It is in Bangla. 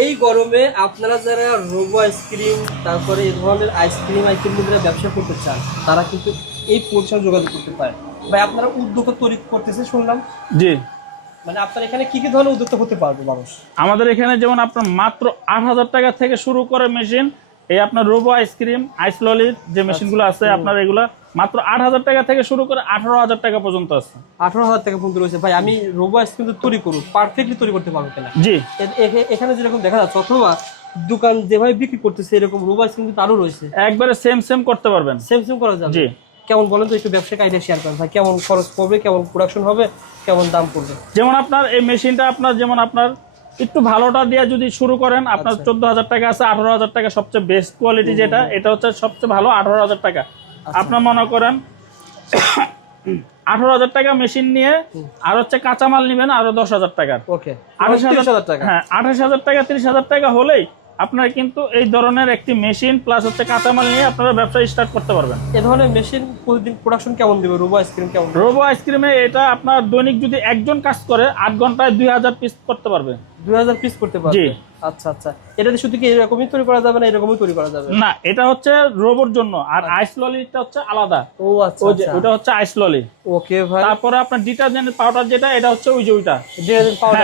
এই গরমে আপনারা যারা রোবো আইসক্রিম তারপরে এই ধরনের আইসক্রিম যারা ব্যবসা করতে চান তারা কিন্তু এই পরিষেবা যোগাযোগ করতে পারে। ভাই আপনারা উদ্যোগ তৈরি করতেছে শুনলাম, জি, মানে আপনার এখানে কি কি ধরনের উদ্যোক্তা হতে পারবে মানুষ? আমাদের এখানে যেমন আপনার মাত্র 8,000 টাকা থেকে শুরু করে মেশিন, এই আপনার রোবো আইসক্রিম, আইস ললির যে মেশিনগুলো আছে আপনার এগুলা মাত্র 8,000 টাকা থেকে শুরু করে 18,000 টাকা পর্যন্ত আছে। 18,000 টাকা পর্যন্ত রয়েছে। ভাই আমি রোবো আইসক্রিম তৈরি করব, পারফেক্টলি তৈরি করতে পারবো কিনা? জি, এখানে যেরকম দেখা যাচ্ছে অথবা দোকান যেভাবে বিক্রি করতেছে এরকম রোবো আইসক্রিম কিন্তু আরো রয়েছে, একবারে সেম সেম করতে পারবেন। সেম সেম করা যাবে? জি। কেমন বলেন তো, একটু ব্যবসায়িক আইডিয়া শেয়ার করেন ভাই, কেমন খরচ পড়বে, কেমন প্রোডাকশন হবে, কেমন দাম পড়বে? যেমন আপনার এই মেশিনটা আপনার যেমন আপনার একটু ভালোটা দিয়ে যদি শুরু করেন আপনার 14,000 টাকা আছে, 18,000 টাকা সবচেয়ে বেস্ট কোয়ালিটি যেটা, এটা হচ্ছে সবচেয়ে ভালো 18,000 টাকা। আপনার মনে করেন 18,000 টাকা মেশিন নিয়ে আর হচ্ছে কাঁচামাল নেবেন আরো 10,000 টাকার। ওকে, 28,000 টাকা। হ্যাঁ, 28,000 টাকা 30,000 টাকা হলেই আপনার কিন্তু এই ধরনের একটি মেশিন প্লাস হচ্ছে কাঁচামাল নিয়ে আপনারা ব্যবসা স্টার্ট করতে পারবেন। এই ধরনের মেশিন প্রতিদিন প্রোডাকশন কেমন দিবে? রোবো আইসক্রিম কেমন? রোবো আইসক্রিমে এটা আপনার দৈনিক যদি একজন কাজ করে 8 ঘন্টায় 2,000 পিস করতে পারবে। 2000 পিস করতে পারবে? জি। আচ্ছা আচ্ছা, এটাতে শুধু কি এরকমই তৈরি করা যাবে না এরকমই তৈরি করা যাবে? না, এটা হচ্ছে রোবোর জন্য, আর আইস ললিটা হচ্ছে আলাদা। ও আচ্ছা ওই যে আচ্ছা, ওটা হচ্ছে আইস ললি। ওকে ভাই। তারপরে আপনার ডিটারজেন্ট পাউডার যেটা, এটা হচ্ছে ওই যে ওইটা। Detergent powder.